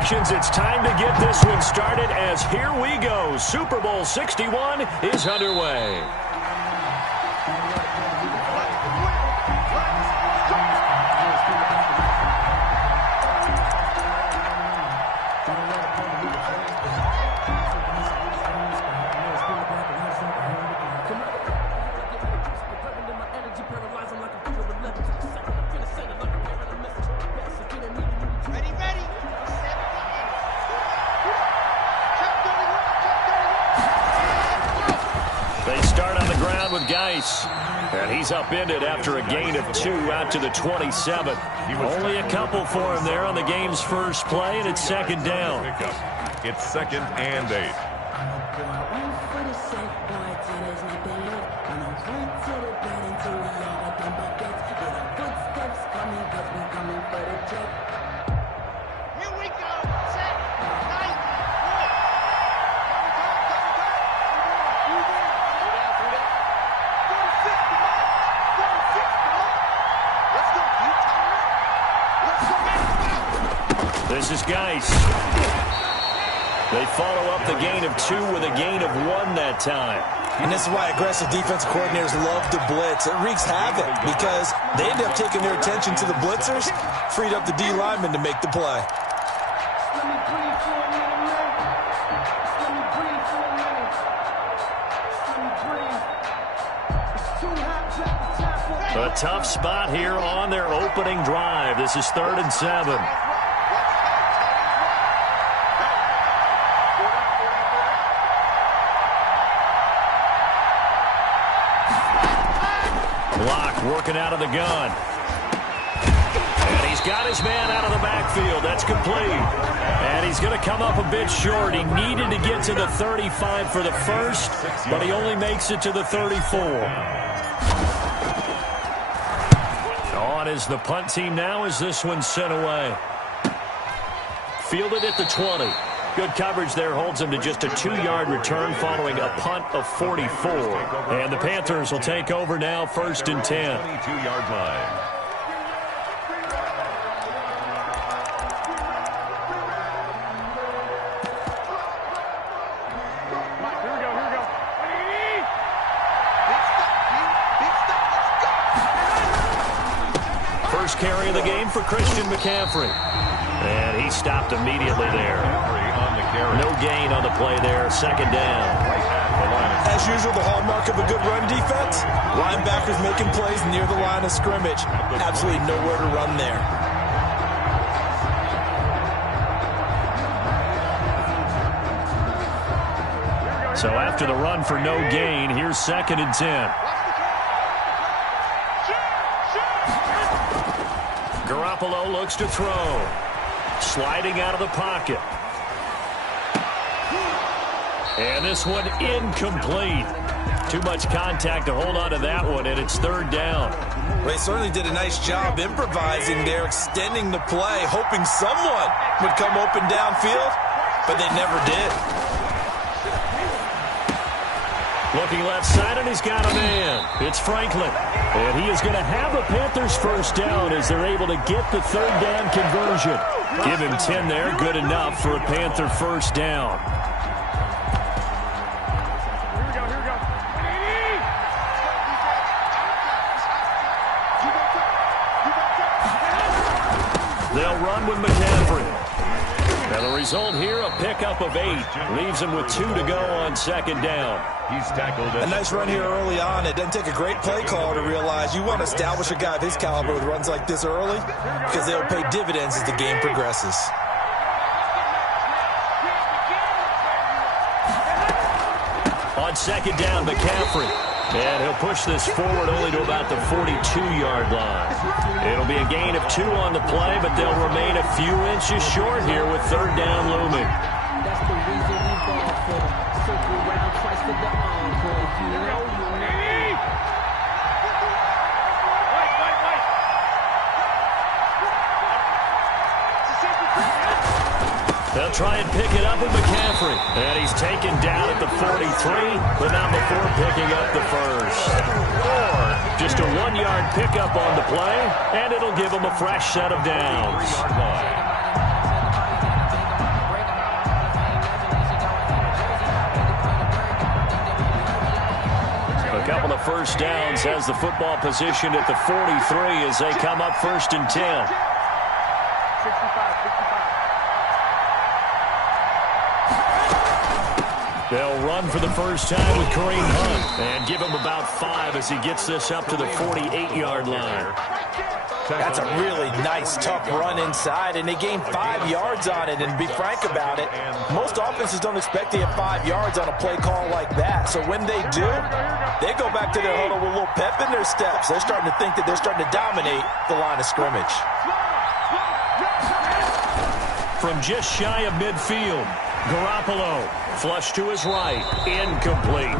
reactions. It's time to get this one started as here we go. Super Bowl 61 is underway. And he's upended after a gain of 2 out to the 27. Only a couple for him there on the game's first play, and it's second down. It's 2nd and 8. This is Geis. They follow up the gain of 2 with a gain of 1 that time. And this is why aggressive defensive coordinators love to blitz. It wreaks havoc because they end up taking their attention to the blitzers, freed up the D lineman to make the play. A tough spot here on their opening drive. This is 3rd and 7. Block working out of the gun. And he's got his man out of the backfield. That's complete. And he's going to come up a bit short. He needed to get to the 35 for the first, but he only makes it to the 34. On is the punt team now as this one's sent away. Fielded at the 20. Good coverage there holds him to just a 2-yard return following a punt of 44. And the Panthers will take over now, 1st and 10. 22-yard line. First carry of the game for Christian McCaffrey. And he stopped immediately there. No gain on the play there. 2nd down. As usual, the hallmark of a good run defense, linebackers making plays near the line of scrimmage. Absolutely nowhere to run there. So after the run for no gain, here's 2nd and 10. Garoppolo looks to throw. Sliding out of the pocket. And this one incomplete. Too much contact to hold on to that one, and it's 3rd down. They certainly did a nice job improvising there, extending the play, hoping someone would come open downfield, but they never did. Looking left side, and he's got a man. It's Franklin. And he is going to have a Panthers first down as they're able to get the 3rd down conversion. Give him 10 there, good enough for a Panther first down. They'll run with McCaffrey. Now the result here, a pickup of 8. Leaves him with 2 to go on 2nd down. He's tackled. A nice run here early on. It doesn't take a great play call to realize you want to establish a guy of his caliber with runs like this early because they'll pay dividends as the game progresses. On 2nd down, McCaffrey. And he'll push this forward only to about the 42-yard line. It'll be a gain of 2 on the play, but they'll remain a few inches short here with 3rd down looming. That's the reason we ball for. Circle around twice for the encore. You know. They'll try and pick it up with McCaffrey. And he's taken down at the 43, but not before picking up the first. Just a 1-yard pickup on the play, and it'll give him a fresh set of downs. first downs, has the football positioned at the 43 as they come up 1st and 10. 65. They'll run for the first time with Kareem Hunt and give him about 5 as he gets this up to the 48-yard line. That's a really nice, tough run inside, and they gained 5 yards on it. And to be frank about it, most offenses don't expect to get 5 yards on a play call like that. So when they do, they go back to their huddle with a little pep in their steps. They're starting to think that they're starting to dominate the line of scrimmage. From just shy of midfield, Garoppolo, flush to his right, incomplete.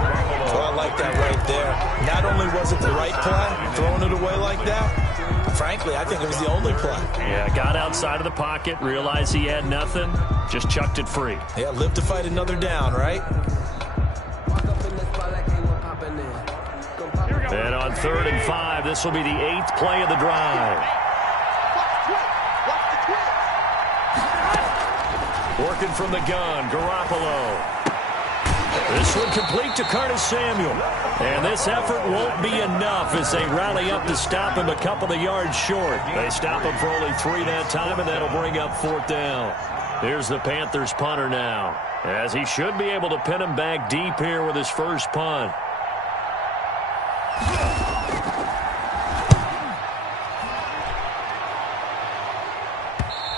Oh, I like that right there. Not only was it the right play, throwing it away like that, frankly, I think it was the only play. Yeah, got outside of the pocket, realized he had nothing, just chucked it free. Yeah, live to fight another down, right? And on 3rd and 5, this will be the 8th play of the drive. Working from the gun, Garoppolo. This one complete to Curtis Samuel. And this effort won't be enough as they rally up to stop him a couple of yards short. They stop him for only 3 that time, and that'll bring up 4th down. Here's the Panthers punter now, as he should be able to pin him back deep here with his first punt.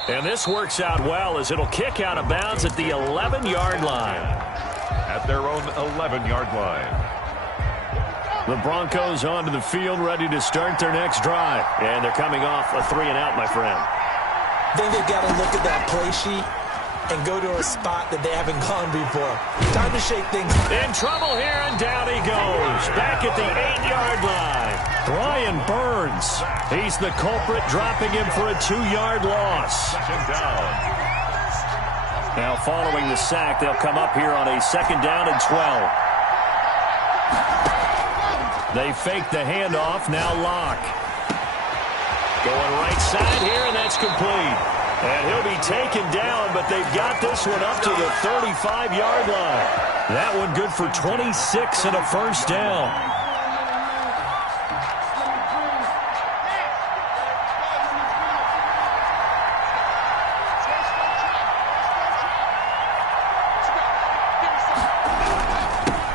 And this works out well as it'll kick out of bounds at the 11-yard line. At their own 11-yard line. The Broncos onto the field, ready to start their next drive. And they're coming off a 3-and-out, my friend. I think they've got to look at that play sheet and go to a spot that they haven't gone before. Time to shake things. In trouble here, and down he goes. Back at the 8-yard line. Brian Burns. He's the culprit, dropping him for a 2-yard loss. Now following the sack, they'll come up here on a 2nd down and 12. They fake the handoff, now Locke. Going right side here, and that's complete. And he'll be taken down, but they've got this one up to the 35-yard line. That one good for 26 and a first down.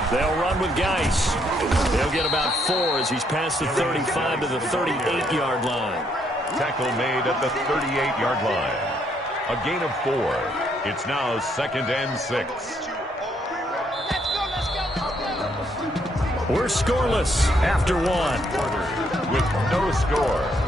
They'll run with Geis. They'll get about 4 as he's past the 35 to the 38-yard line. Tackle made at the 38-yard line. A gain of 4. It's now 2nd and 6. We're scoreless after 1. With no score.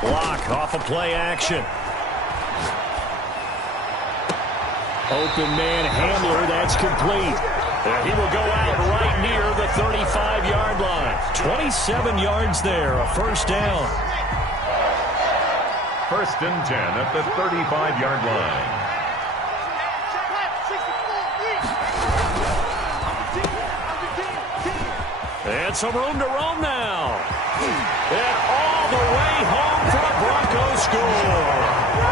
Block off a play action. Open man handler, that's complete. And he will go out right near the 35-yard line. 27 yards there, a first down. 1st and 10 at the 35-yard line. And some room to roam now. And all the way home for a Broncos score.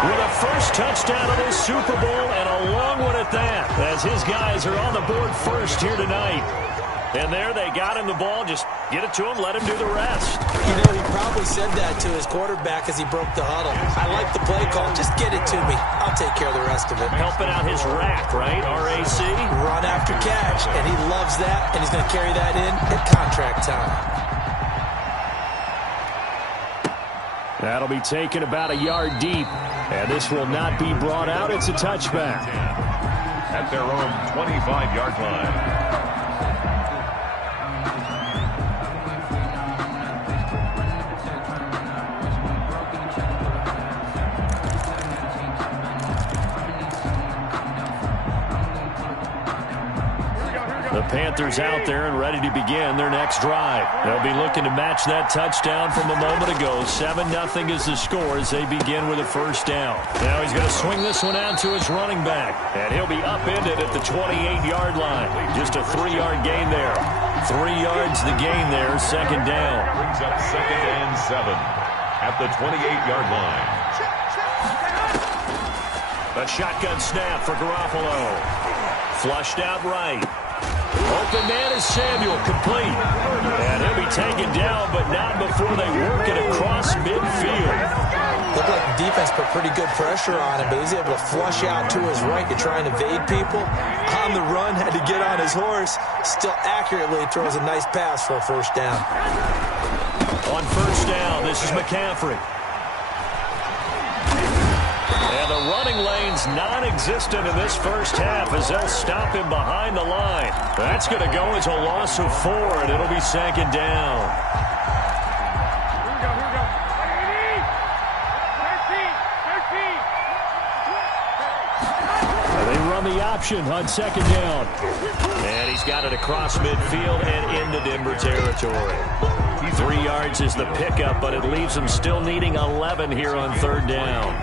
With a first touchdown of this Super Bowl, and a long one at that, as his guys are on the board first here tonight. And there they got him the ball. Just get it to him, let him do the rest. You know, he probably said that to his quarterback as he broke the huddle. I like the play call. Just get it to me. I'll take care of the rest of it. Helping out his rack, right? RAC. Run after catch, and he loves that, and he's going to carry that in at contract time. That'll be taken about a yard deep, and this will not be brought out. It's a touchback. At their own 25-yard line. The Panthers out there and ready to begin their next drive. They'll be looking to match that touchdown from a moment ago. 7-0 is the score as they begin with a first down. Now he's going to swing this one out to his running back, and he'll be upended at the 28-yard line. Just a 3-yard gain there. 3 yards the gain there, second down. Brings up 2nd and 7 at the 28-yard line. A shotgun snap for Garoppolo. Flushed out right. Open man is Samuel, complete. And he'll be taken down, but not before they work it across midfield. Looked like the defense put pretty good pressure on him, but he's able to flush out to his right to try and evade people. On the run, had to get on his horse. Still accurately throws a nice pass for a first down. On first down, this is McCaffrey. And the running lane's non-existent in this first half as they'll stop him behind the line. That's going to go as a loss of 4, and it'll be second down. They run the option on second down. And he's got it across midfield and into Denver territory. 3 yards is the pickup, but it leaves him still needing 11 here on third down.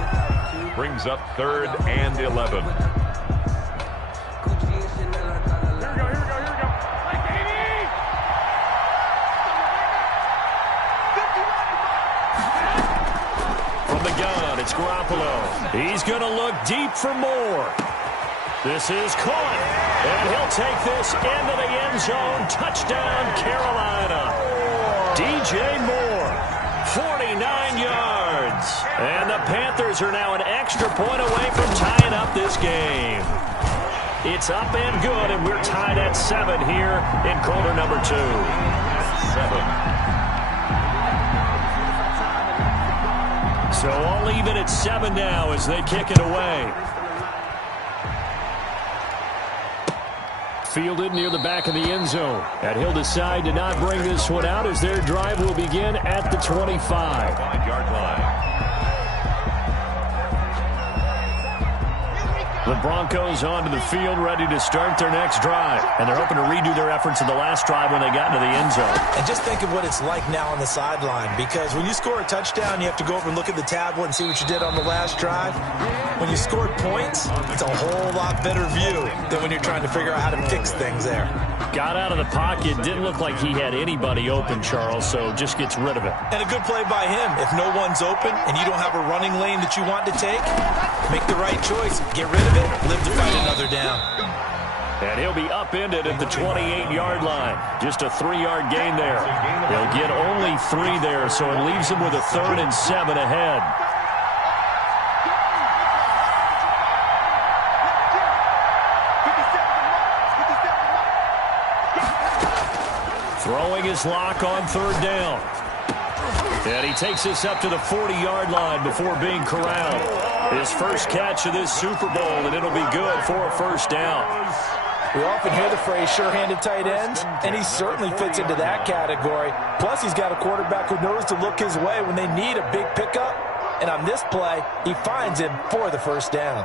Brings up 3rd and 11. From the gun, it's Garoppolo. He's going to look deep for more. This is caught, and he'll take this into the end zone. Touchdown, Carolina. DJ Moore, 49 yards. And the Panthers are now an extra point away from tying up this game. It's up and good, and we're tied at 7 here in quarter number 2. 7. So all even at 7 now as they kick it away. Fielded near the back of the end zone. And he'll decide to not bring this one out as their drive will begin at the 25. 5-yard line. The Broncos onto the field, ready to start their next drive. And they're hoping to redo their efforts in the last drive when they got into the end zone. And just think of what it's like now on the sideline, because when you score a touchdown, you have to go over and look at the tablet and see what you did on the last drive. When you scored points, it's a whole lot better view than when you're trying to figure out how to fix things there. Got out of the pocket. Didn't look like he had anybody open, Charles, so just gets rid of it. And a good play by him. If no one's open and you don't have a running lane that you want to take, make the right choice. Get rid of it. Live to fight another down. And he'll be upended at the 28-yard line. Just a 3-yard gain there. They'll get only 3 there, so it leaves them with a 3rd and 7 ahead. Throwing his lock on third down. And he takes this up to the 40-yard line before being corralled. His first catch of this Super Bowl, and it'll be good for a first down. We often hear the phrase sure-handed tight ends, and he certainly fits into that category. Plus, he's got a quarterback who knows to look his way when they need a big pickup. And on this play, he finds him for the first down.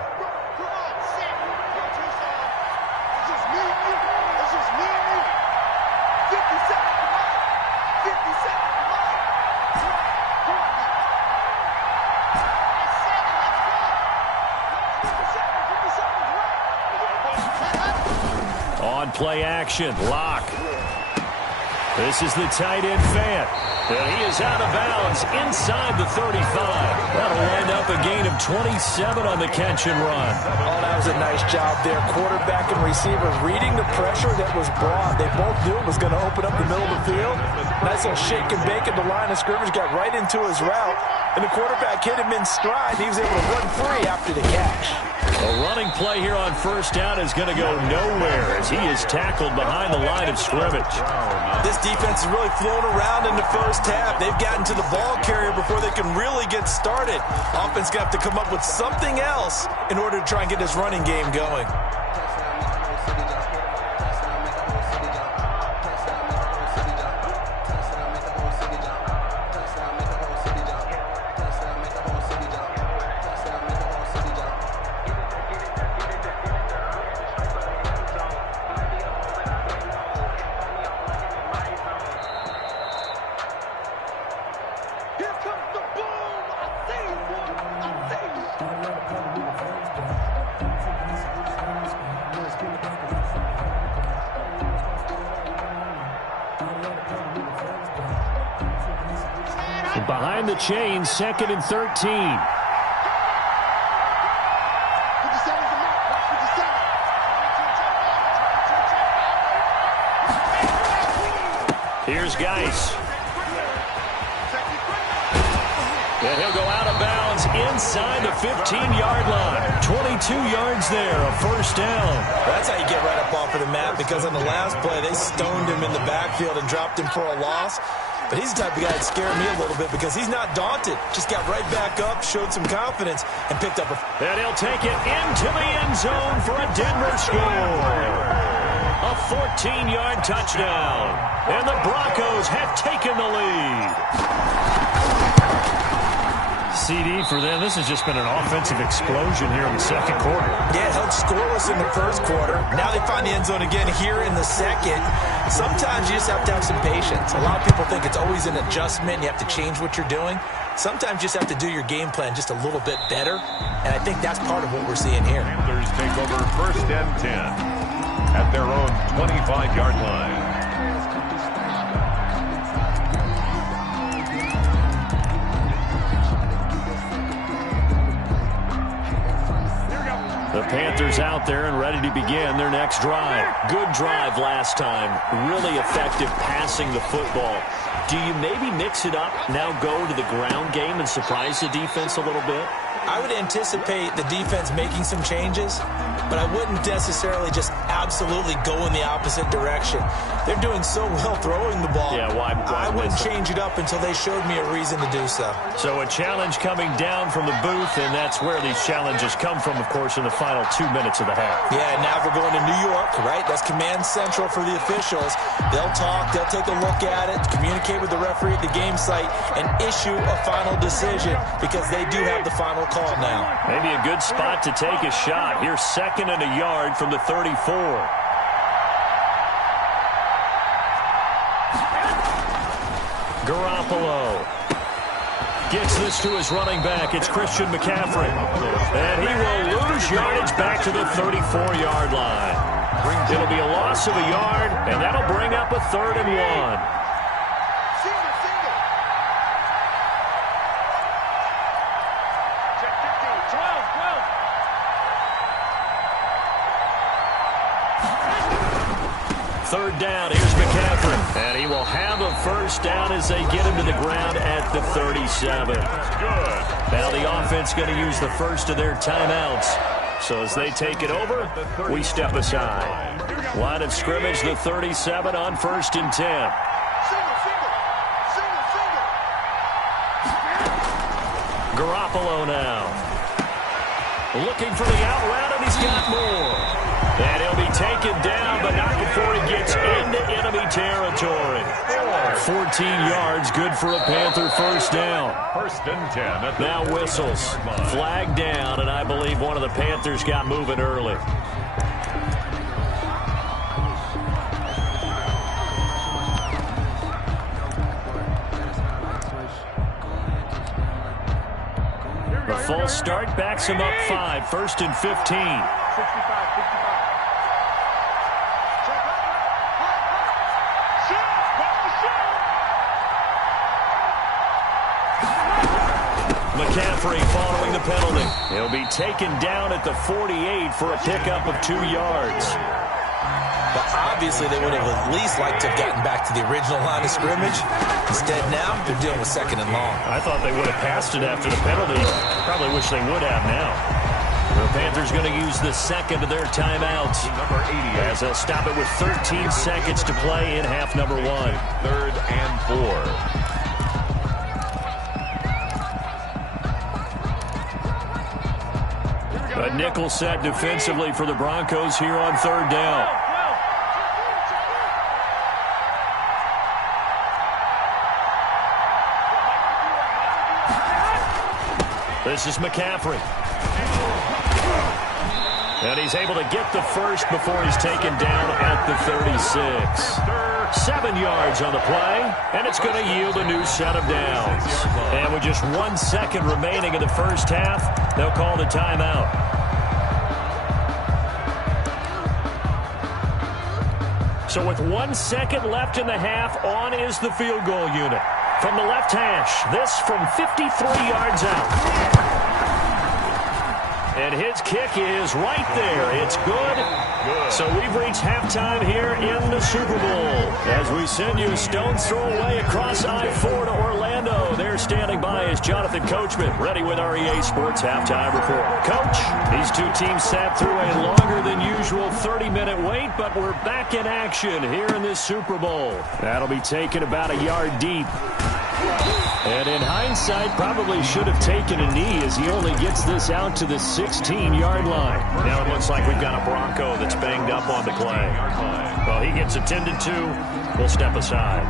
Play action. Lock. This is the tight end Fant. And he is out of bounds inside the 35. That'll wind up a gain of 27 on the catch and run. Oh, that was a nice job there. Quarterback and receiver reading the pressure that was brought. They both knew it was going to open up the middle of the field. Nice little shake and bake at the line of scrimmage. Got right into his route. And the quarterback hit him in stride. He was able to run free after the catch. A running play here on first down is going to go nowhere as he is tackled behind the line of scrimmage. This defense is really flown around in the first half. They've gotten to the ball carrier before they can really get started. Offense got to come up with something else in order to try and get this running game going. Behind the chains, 2nd and 13. Here's Geis. And he'll go out of bounds inside the 15-yard line. 22 yards there, a first down. That's how you get right up off of the mat, because on the last play, they stoned him in the backfield and dropped him for a loss. But he's the type of guy that scared me a little bit because he's not daunted. Just got right back up, showed some confidence, and picked up a... And he'll take it into the end zone for a Denver score. A 14-yard touchdown. And the Broncos have taken the lead. CD for them. This has just been an offensive explosion here in the second quarter. Yeah, held scoreless in the first quarter. Now they find the end zone again here in the second. Sometimes you just have to have some patience. A lot of people think it's always an adjustment. You have to change what you're doing. Sometimes you just have to do your game plan just a little bit better. And I think that's part of what we're seeing here. Panthers take over 1st and 10 at their own 25-yard line. The Panthers out there and ready to begin their next drive. Good drive last time. Really effective passing the football. Do you maybe mix it up, now go to the ground game and surprise the defense a little bit? I would anticipate the defense making some changes, but I wouldn't necessarily just absolutely go in the opposite direction. They're doing so well throwing the ball. Yeah, why I wouldn't change it up until they showed me a reason to do so. So a challenge coming down from the booth, and that's where these challenges come from, of course, in the final 2 minutes of the half. Yeah, now we're going to New York, right? That's command central for the officials. They'll talk, they'll take a look at it, communicate with the referee at the game site, and issue a final decision because they do have the final call now. Maybe a good spot to take a shot. Here's 2nd and a yard from the 34. Garoppolo gets this to his running back. It's Christian McCaffrey. And he will lose yardage back to the 34-yard line. It'll be a loss of a yard, and that'll bring up a 3rd and 1. Third down, here's McCaffrey. And he will have a first down as they get him to the ground at the 37. Now the offense going to use the first of their timeouts. So as they take it over, we step aside. Line of scrimmage, the 37 on 1st and 10. Garoppolo now. Looking for the out route, and he's got more. And he'll be taken down, but not before he gets into enemy territory. 14 yards, good for a Panther first down. 1st and 10. Now whistles. Flag down, and I believe one of the Panthers got moving early. The false start backs him up 5, 1st and 15. McCaffrey following the penalty. He'll be taken down at the 48 for a pickup of 2 yards. But obviously they would have at least liked to have gotten back to the original line of scrimmage. Instead now, they're dealing with 2nd and long. I thought they would have passed it after the penalty. Probably wish they would have now. The Panthers going to use the 2nd of their timeouts. Number 88. As they'll stop it with 13 seconds to play in half number 1. 3rd and 4. A nickel set defensively for the Broncos here on 3rd down. This is McCaffrey. And he's able to get the first before he's taken down at the 36. 7 yards on the play, and it's going to yield a new set of downs. And with just 1 second remaining in the first half, they'll call the timeout. So with 1 second left in the half, on is the field goal unit. From the left hash, this from 53 yards out. And his kick is right there. It's good. So we've reached halftime here in the Super Bowl. As we send you a stone's throw away across I-4 to Orlando. There standing by is Jonathan Coachman, ready with our EA Sports Halftime Report. Coach, these two teams sat through a longer than usual 30-minute wait, but we're back in action here in this Super Bowl. That'll be taken about a yard deep. And in hindsight, probably should have taken a knee as he only gets this out to the 16-yard line. Now it looks like we've got a Bronco that's banged up on the play. Well, he gets attended to. We'll step aside.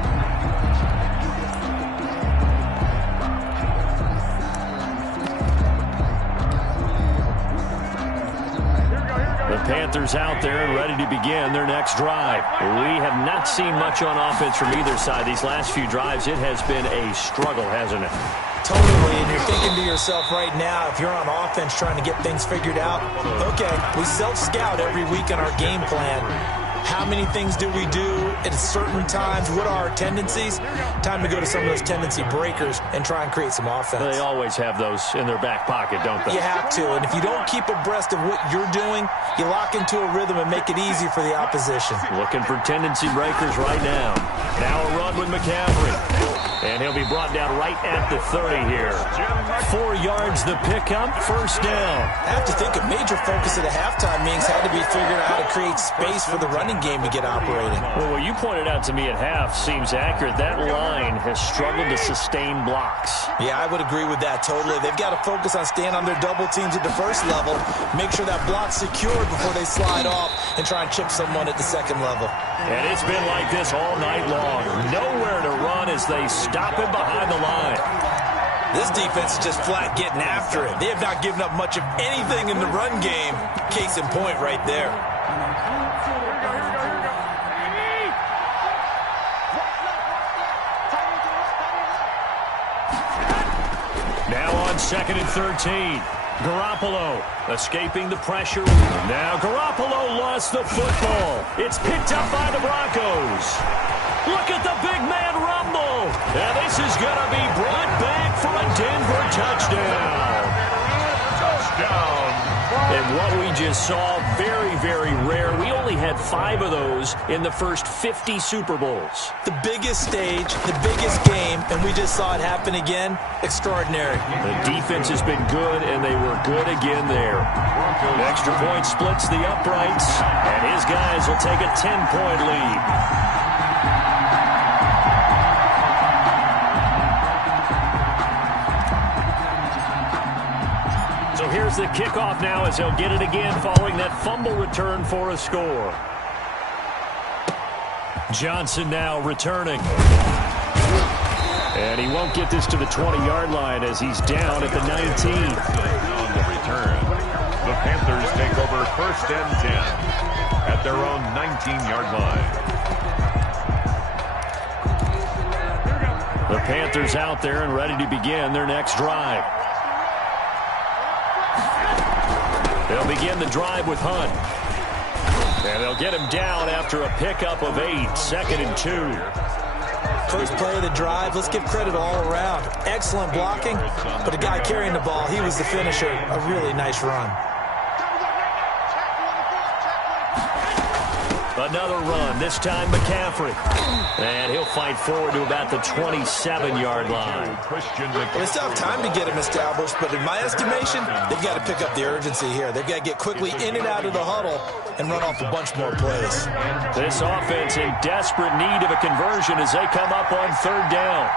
Panthers out there and ready to begin their next drive. We have not seen much on offense from either side. These last few drives, it has been a struggle, hasn't it? Totally, and you're thinking to yourself right now, if you're on offense trying to get things figured out, okay, we self-scout every week on our game plan. How many things do we do at certain times? What are our tendencies? Time to go to some of those tendency breakers and try and create some offense. They always have those in their back pocket, don't they? You have to, and if you don't keep abreast of what you're doing, you lock into a rhythm and make it easy for the opposition. Looking for tendency breakers right now. Now a run with McCaffrey. And he'll be brought down right at the 30 here. 4 yards the pickup, first down. I have to think a major focus at a halftime means had to be figuring out how to create space for the running game to get operating. Well, what you pointed out to me at half seems accurate. That line has struggled to sustain blocks. Yeah, I would agree with that totally. They've got to focus on staying on their double teams at the first level, make sure that block's secured before they slide off and try and chip someone at the second level. And it's been like this all night long. Nowhere to run as they stop him behind the line. This defense is just flat getting after it. They have not given up much of anything in the run game. Case in point right there. Now on 2nd and 13. Garoppolo escaping the pressure. Now Garoppolo lost the football. It's picked up by the Broncos. Look at the big man rumble. And this is going to be brought back for a Denver touchdown. And what we just saw, very, very rare. We only had 5 of those in the first 50 Super Bowls. The biggest stage, the biggest game, and we just saw it happen again. Extraordinary. The defense has been good, and they were good again there. The extra point splits the uprights, and his guys will take a 10-point lead. So here's the kickoff now as they'll get it again following that fumble return for a score. Johnson now returning. And he won't get this to the 20-yard line as he's down at the 19. On the return, the Panthers take over 1st and 10 at their own 19-yard line. The Panthers out there and ready to begin their next drive. They'll begin the drive with Hunt. And they'll get him down after a pickup of 8, 2nd and 2. First play of the drive, let's give credit all around. Excellent blocking, but the guy carrying the ball, he was the finisher. A really nice run. Another run, this time McCaffrey. And he'll fight forward to about the 27-yard line. Well, they still have time to get him established, but in my estimation, they've got to pick up the urgency here. They've got to get quickly in and out of the huddle and run off a bunch more plays. This offense in desperate need of a conversion as they come up on 3rd down.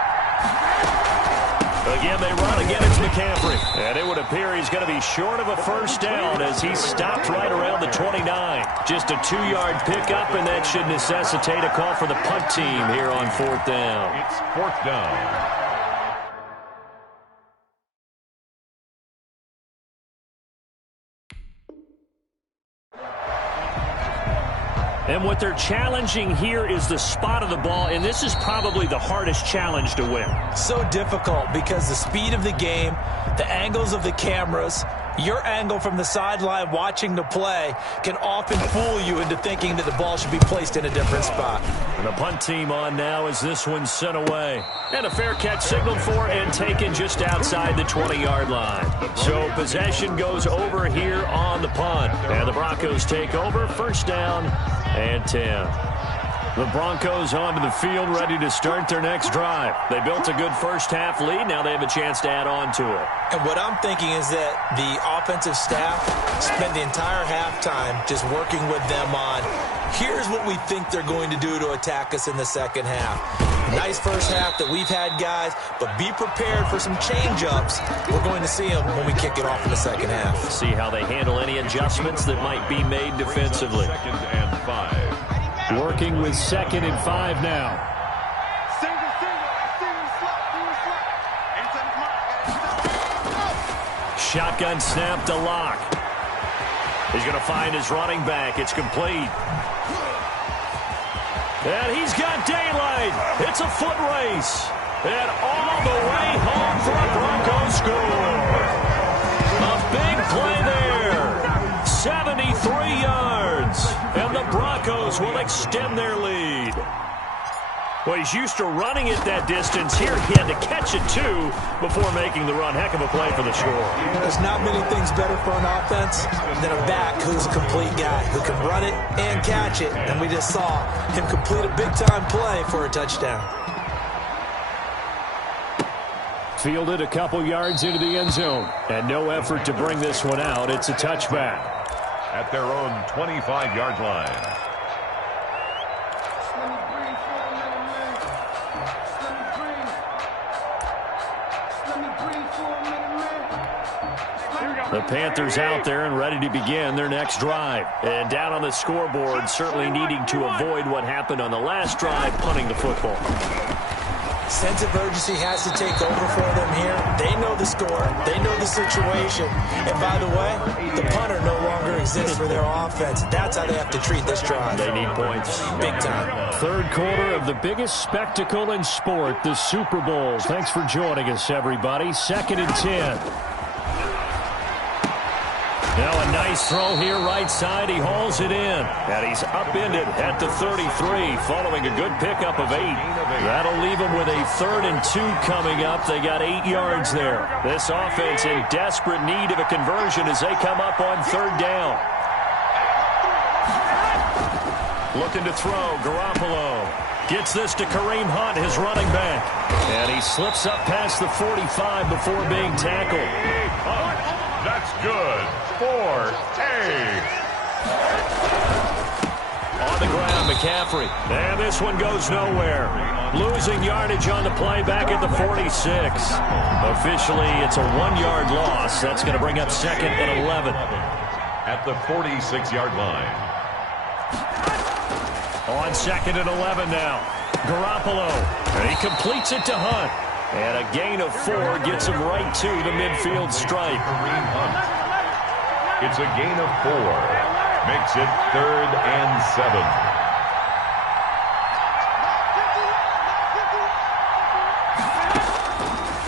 Again, they run. Again, it's McCaffrey. And it would appear he's going to be short of a first down as he stopped right around the 29. Just a 2-yard pickup, and that should necessitate a call for the punt team here on 4th down. It's 4th down. And what they're challenging here is the spot of the ball, and this is probably the hardest challenge to win. So difficult because the speed of the game, the angles of the cameras, your angle from the sideline watching the play can often fool you into thinking that the ball should be placed in a different spot. And the punt team on now as this one's sent away. And a fair catch signaled for and taken just outside the 20-yard line. So possession goes over here on the punt. And the Broncos take over, first down and 10. The Broncos onto the field, ready to start their next drive. They built a good first-half lead. Now they have a chance to add on to it. And what I'm thinking is that the offensive staff spend the entire halftime just working with them on, here's what we think they're going to do to attack us in the second half. Nice first half that we've had, guys, but be prepared for some change-ups. We're going to see them when we kick it off in the second half. See how they handle any adjustments that might be made defensively. Second and 5. Working with 2nd and 5 now. Shotgun snap to Lock. He's going to find his running back. It's complete. And he's got daylight. It's a foot race. And all the way home for a Broncos score. A big play there. 73 yards. And the Broncos will extend their lead. Well, he's used to running it that distance. Here he had to catch it, too, before making the run. Heck of a play for the score. There's not many things better for an offense than a back who's a complete guy, who can run it and catch it. And we just saw him complete a big-time play for a touchdown. Fielded a couple yards into the end zone. And no effort to bring this one out. It's a touchback. At their own 25-yard line. The Panthers out there and ready to begin their next drive. And down on the scoreboard, certainly needing to avoid what happened on the last drive, punting the football. Sense of urgency has to take over for them here. They know the score. They know the situation. And by the way, the punter no longer exists for their offense. That's how they have to treat this drive. They need points. Big time. Third quarter of the biggest spectacle in sport, the Super Bowl. Thanks for joining us, everybody. 2nd and 10. Now a nice throw here right side. He hauls it in. And he's upended at the 33 following a good pickup of 8. That'll leave him with a 3rd and 2 coming up. They got 8 yards there. This offense in desperate need of a conversion as they come up on 3rd down. Looking to throw. Garoppolo gets this to Kareem Hunt, his running back. And he slips up past the 45 before being tackled. That's good. 4-8. On the ground, McCaffrey. And this one goes nowhere. Losing yardage on the play back at the 46. Officially, it's a 1-yard loss. That's going to bring up 2nd and 11. At the 46-yard line. On 2nd and 11 now. Garoppolo. And he completes it to Hunt. And a gain of 4 gets him right to the midfield stripe. Kareem Hunt. It's a gain of 4. Makes it 3rd and 7.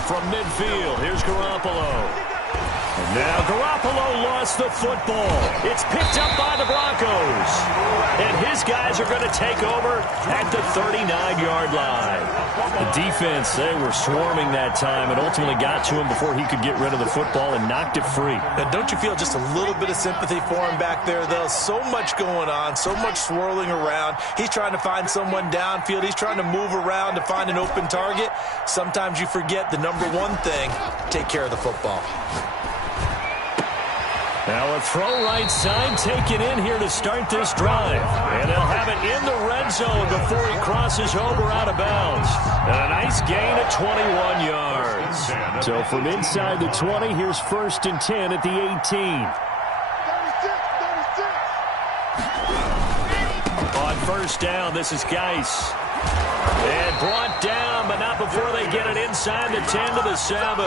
From midfield, here's Garoppolo. And now Garoppolo lost the football. It's picked up by the Broncos. And his guys are going to take over at the 39-yard line. The defense, they were swarming that time and ultimately got to him before he could get rid of the football and knocked it free. And don't you feel just a little bit of sympathy for him back there, though? So much going on, so much swirling around. He's trying to find someone downfield. He's trying to move around to find an open target. Sometimes you forget the number one thing, take care of the football. Now a throw right side taken in here to start this drive. And they'll have it in the red zone before he crosses over out of bounds. And a nice gain of 21 yards. So from inside the 20, here's 1st and 10 at the 18. On 1st down, this is Geis. And brought down, but not before they get it inside the 10 to the 7.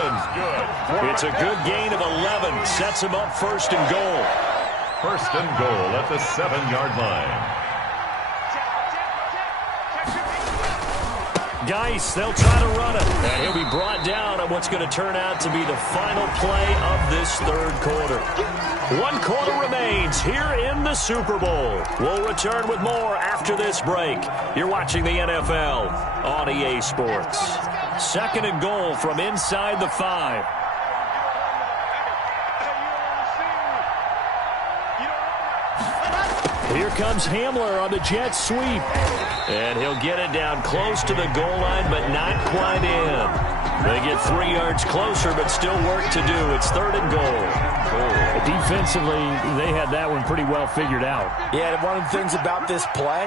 It's a good gain of 11. Sets him up 1st and goal. 1st and goal at the 7-yard line. Geis, they'll try to run it. And he'll be brought down on what's going to turn out to be the final play of this third quarter. 1 quarter remains here in the Super Bowl. We'll return with more after this break. You're watching the NFL on EA Sports. 2nd and goal from inside the 5. Here comes Hamler on the jet sweep. And he'll get it down close to the goal line, but not quite in. They get 3 yards closer, but still work to do. It's 3rd and goal. Defensively, they had that one pretty well figured out. Yeah, and one of the things about this play,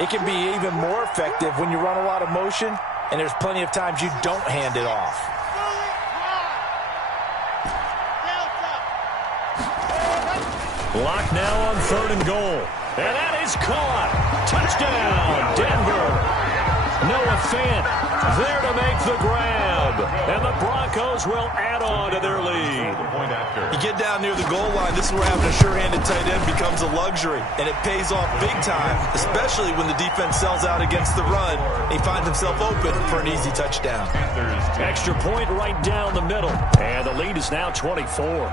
it can be even more effective when you run a lot of motion, and there's plenty of times you don't hand it off. Lock now on 3rd and goal. And that is caught. Touchdown, Denver. Noah Fant there to make the grab. And the Broncos will add on to their lead. You get down near the goal line, this is where having a sure-handed tight end becomes a luxury. And it pays off big time, especially when the defense sells out against the run. He finds himself open for an easy touchdown. Extra point right down the middle. And the lead is now 24.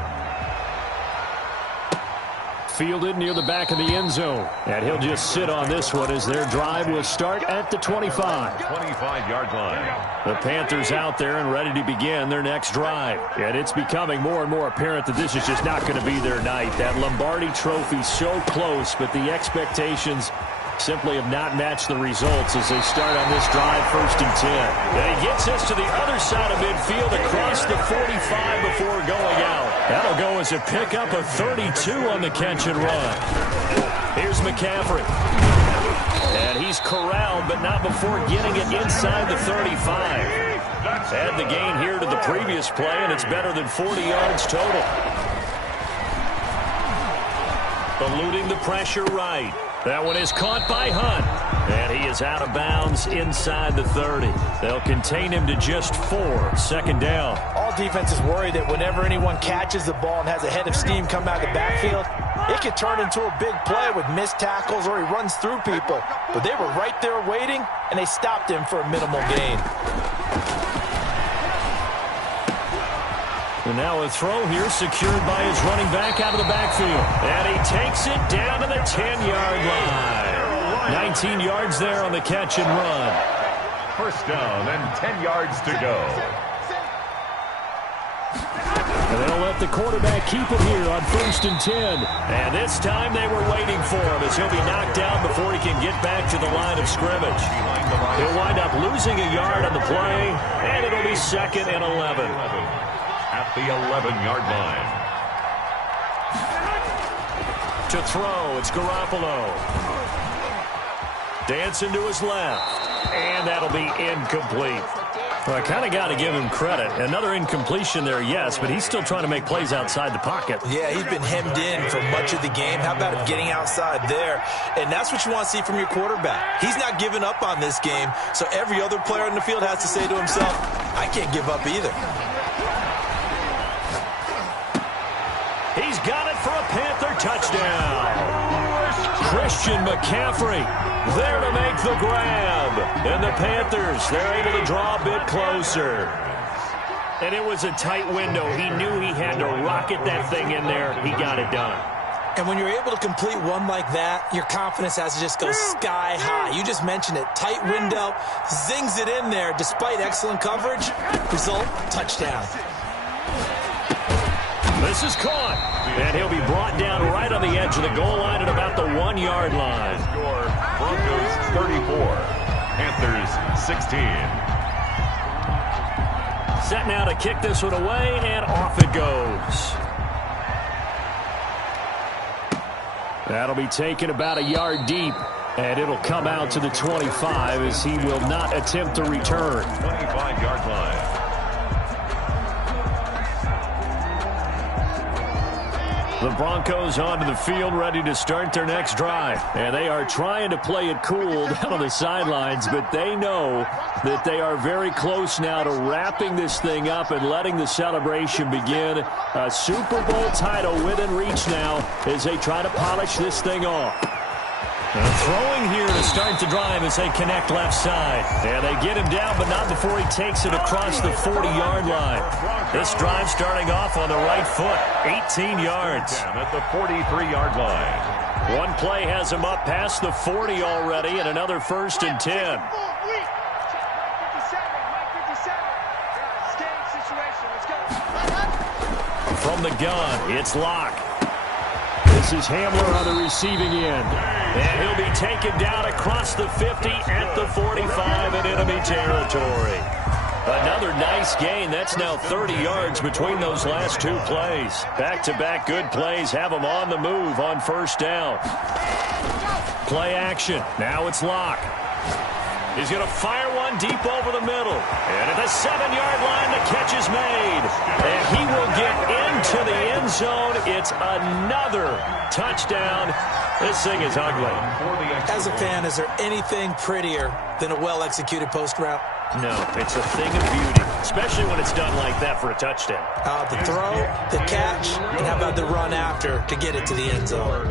Fielded near the back of the end zone. And he'll just sit on this one as their drive will start at the 25. 25-yard line. The Panthers out there and ready to begin their next drive. And it's becoming more and more apparent that this is just not going to be their night. That Lombardi trophy so close, but the expectations simply have not matched the results as they start on this drive, 1st and 10. And he gets us to the other side of midfield across the 45 before going out. That'll go as a pickup of 32 on the catch and run. Here's McCaffrey. And he's corralled, but not before getting it inside the 35. Add the gain here to the previous play, and it's better than 40 yards total. Eluding the pressure right. That one is caught by Hunt. And he is out of bounds inside the 30. They'll contain him to just 4. 2nd down. All defenses worry that whenever anyone catches the ball and has a head of steam come out of the backfield, it could turn into a big play with missed tackles or he runs through people. But they were right there waiting, and they stopped him for a minimal gain. And now a throw here secured by his running back out of the backfield. And he takes it down to the 10-yard line. 19 yards there on the catch and run. 1st down and 10 yards to go. And they'll let the quarterback keep it here on 1st and 10. And this time they were waiting for him as he'll be knocked down before he can get back to the line of scrimmage. He'll wind up losing a yard on the play, and it'll be 2nd and 11. At the 11-yard line. To throw, it's Garoppolo. Dancing to his left. And that'll be incomplete. Well, I kind of got to give him credit. Another incompletion there, yes, but he's still trying to make plays outside the pocket. Yeah, he's been hemmed in for much of the game. How about him getting outside there? And that's what you want to see from your quarterback. He's not giving up on this game, so every other player on the field has to say to himself, I can't give up either. He's got it for a Panther touchdown. Christian McCaffrey there to make the grab. And the Panthers, they're able to draw a bit closer. And it was a tight window. He knew he had to rocket that thing in there. He got it done. And when you're able to complete one like that, your confidence has to just go sky high. You just mentioned it. Tight window, zings it in there despite excellent coverage. Result, touchdown. This is caught, and he'll be brought down right on the edge of the goal line at about the 1-yard line. Score, Broncos 34, Panthers 16. Set now to kick this one away, and off it goes. That'll be taken about a yard deep, and it'll come out to the 25 as he will not attempt to return. 25-yard line. The Broncos onto the field ready to start their next drive. And they are trying to play it cool down on the sidelines, but they know that they are very close now to wrapping this thing up and letting the celebration begin. A Super Bowl title within reach now as they try to polish this thing off. Throwing here to start the drive as they connect left side. And they get him down, but not before he takes it across the 40-yard line. This drive starting off on the right foot, 18 yards. At the 43-yard line. One play has him up past the 40 already, and another 1st and 10. From the gun, it's Locke. This is Hamler on the receiving end. And he'll be taken down across the 50 at the 45 in enemy territory. Another nice gain. That's now 30 yards between those last two plays. Back-to-back good plays have him on the move on 1st down. Play action. Now it's Locke. He's going to fire one deep over the middle. And at the 7-yard line, the catch is made. And he will get into the end zone. It's another touchdown. This thing is ugly. As a fan, is there anything prettier than a well-executed post route? No, it's a thing of beauty, especially when it's done like that for a touchdown. The throw, the catch, and how about the run after to get it to the end zone?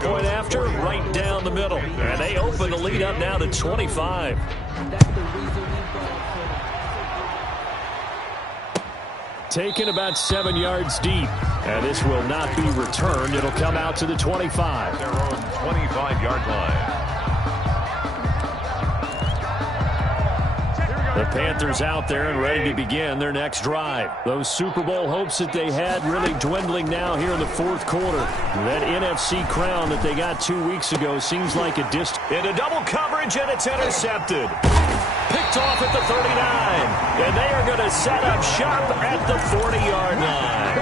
Point after, right down the middle. And they open the lead up now to 25. Taken about 7 yards deep. And this will not be returned. It'll come out to the 25. Their own 25-yard line. The Panthers out there and ready to begin their next drive. Those Super Bowl hopes that they had really dwindling now here in the 4th quarter. That NFC crown that they got 2 weeks ago seems like a distance. Into double coverage, and it's intercepted. Picked off at the 39. And they are going to set up shop at the 40-yard line.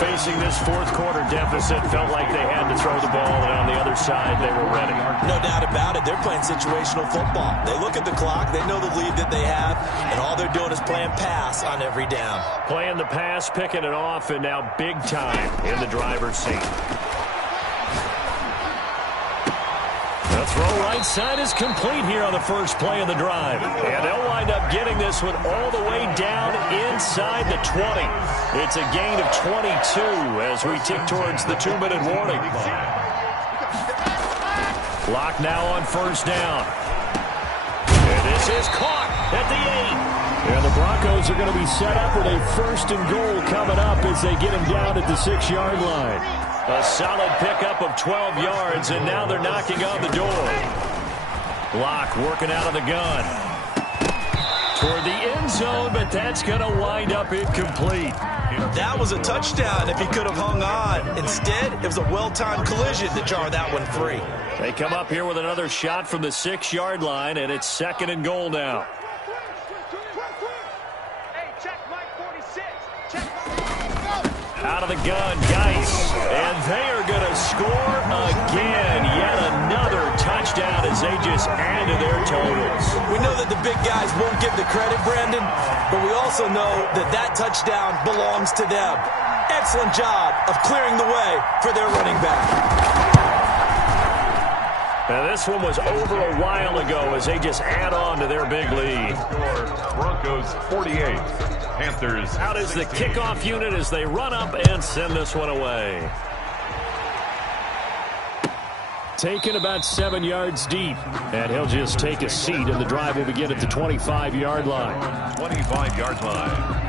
Facing this 4th quarter deficit, felt like they had to throw the ball, and on the other side, they were ready. No doubt about it. They're playing situational football. They look at the clock. They know the lead that they have, and all they're doing is playing pass on every down. Playing the pass, picking it off, and now big time in the driver's seat. The throw right side is complete here on the first play of the drive. And they'll wind up getting this one all the way down inside the 20. It's a gain of 22 as we tick towards the 2-minute warning. Locke now on 1st down. And this is caught at the 8. And the Broncos are going to be set up with a 1st and goal coming up as they get him down at the 6-yard line. A solid pickup of 12 yards, and now they're knocking on the door. Locke working out of the gun. Toward the end zone, but that's going to wind up incomplete. That was a touchdown if he could have hung on. Instead, it was a well-timed collision to jar that one free. They come up here with another shot from the 6-yard line, and it's 2nd and goal now. Out of the gun, Geis. And they are going to score again. Yet another touchdown as they just add to their totals. We know that the big guys won't give the credit, Brandon, but we also know that that touchdown belongs to them. Excellent job of clearing the way for their running back. Now this one was over a while ago as they just add on to their big lead. Broncos 48. Panthers out is the kickoff unit as they run up and send this one away. Taken about 7 yards deep. And he'll just take a seat, and the drive will begin at the 25-yard line. 25-yard line.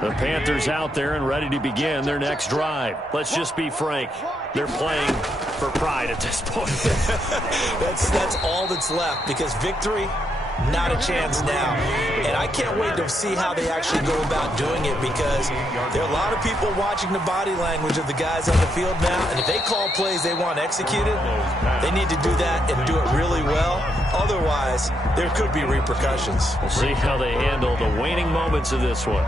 The Panthers out there and ready to begin their next drive. Let's just be frank. They're playing for pride at this point. That's all that's left, because victory, not a chance now. And I can't wait to see how they actually go about doing it, because there are a lot of people watching the body language of the guys on the field now, and if they call plays they want executed, they need to do that and do it really well. Otherwise, there could be repercussions. We'll see how they handle the waning moments of this one.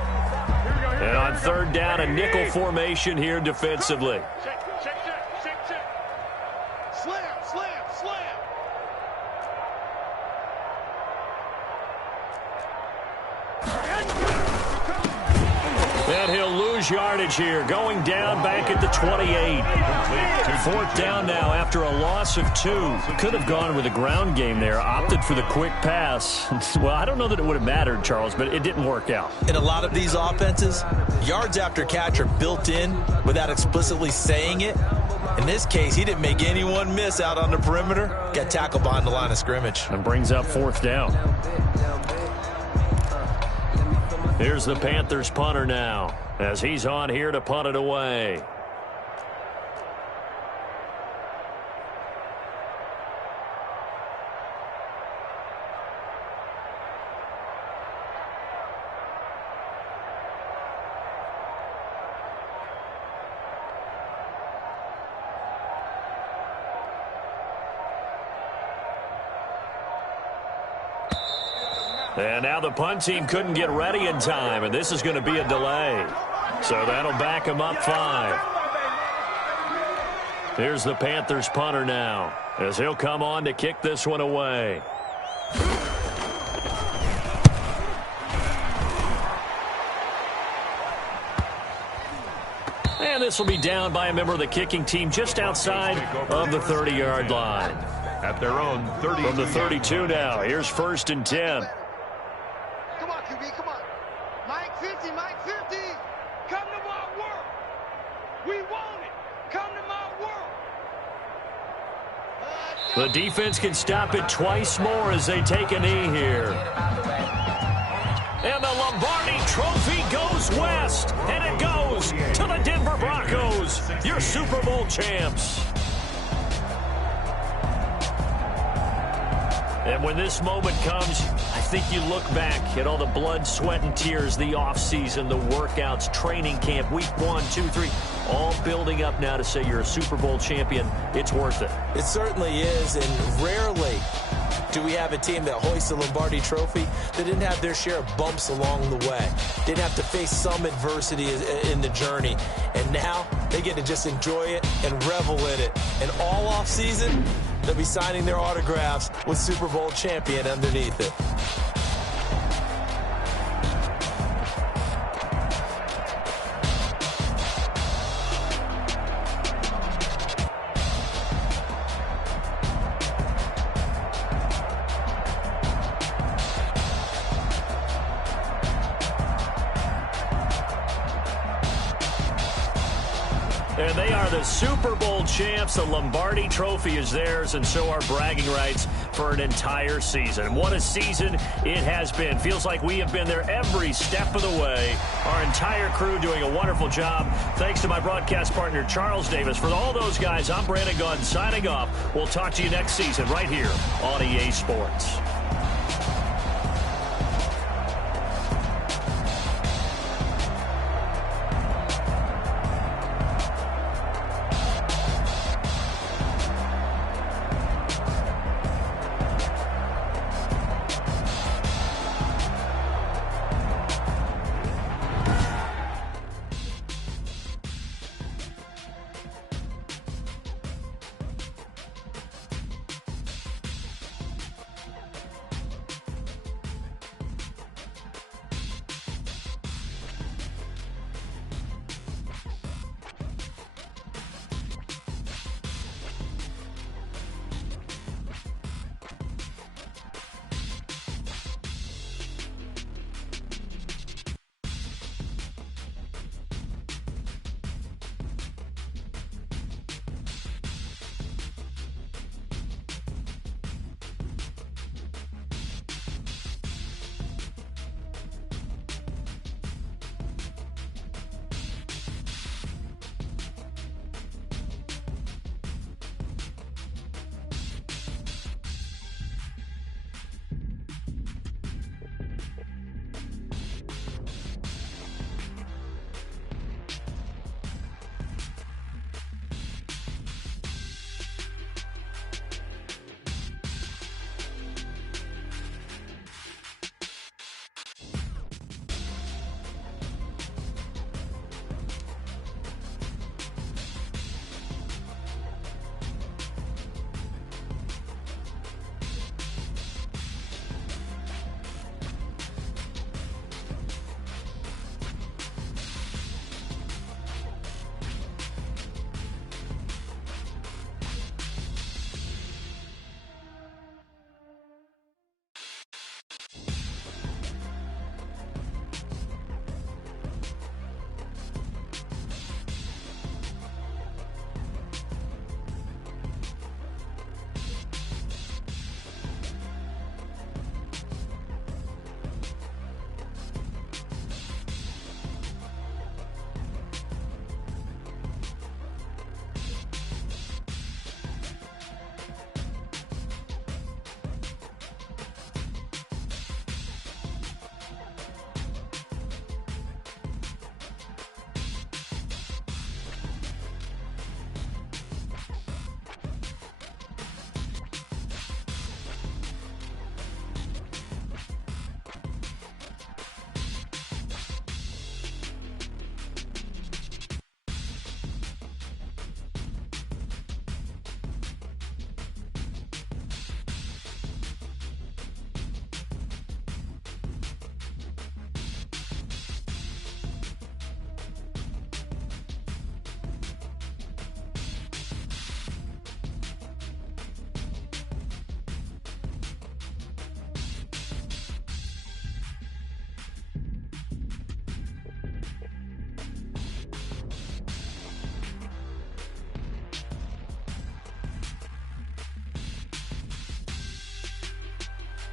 And on 3rd down, a nickel formation here defensively. And he'll lose lose yardage here. Going down back at the 28. 4th down now after a loss of 2. Could have gone with a ground game there. Opted for the quick pass. Well, I don't know that it would have mattered, Charles, but it didn't work out. In a lot of these offenses, yards after catch are built in without explicitly saying it. In this case, he didn't make anyone miss out on the perimeter. Got tackled behind the line of scrimmage. And brings up 4th down. Here's the Panthers punter now, as he's on here to punt it away. And now the punt team couldn't get ready in time, and this is going to be a delay. So that'll back him up 5. Here's the Panthers punter now, as he'll come on to kick this one away. And this will be down by a member of the kicking team just outside of the 30-yard line. At their own 30. From the 32 now, here's 1st and 10. Come on, QB, come on. Mike 50, Mike 50. Come to my world. We want it. Come to my world. The defense can stop it twice more as they take a knee here. And the Lombardi Trophy goes west, and it goes to the Denver Broncos, your Super Bowl champs. And when this moment comes, I think you look back at all the blood, sweat, and tears, the offseason, the workouts, training camp, week 1, 2, 3, all building up now to say you're a Super Bowl champion. It's worth it. It certainly is, and rarely do we have a team that hoists the Lombardi Trophy that didn't have their share of bumps along the way, didn't have to face some adversity in the journey, and now they get to just enjoy it and revel in it. And all offseason, they'll be signing their autographs with Super Bowl champion underneath it. And they are the Super Bowl champs. The Lombardi Trophy is theirs, and so are bragging rights for an entire season. What a season it has been. Feels like we have been there every step of the way. Our entire crew doing a wonderful job. Thanks to my broadcast partner, Charles Davis. For all those guys, I'm Brandon Gunn signing off. We'll talk to you next season right here on EA Sports.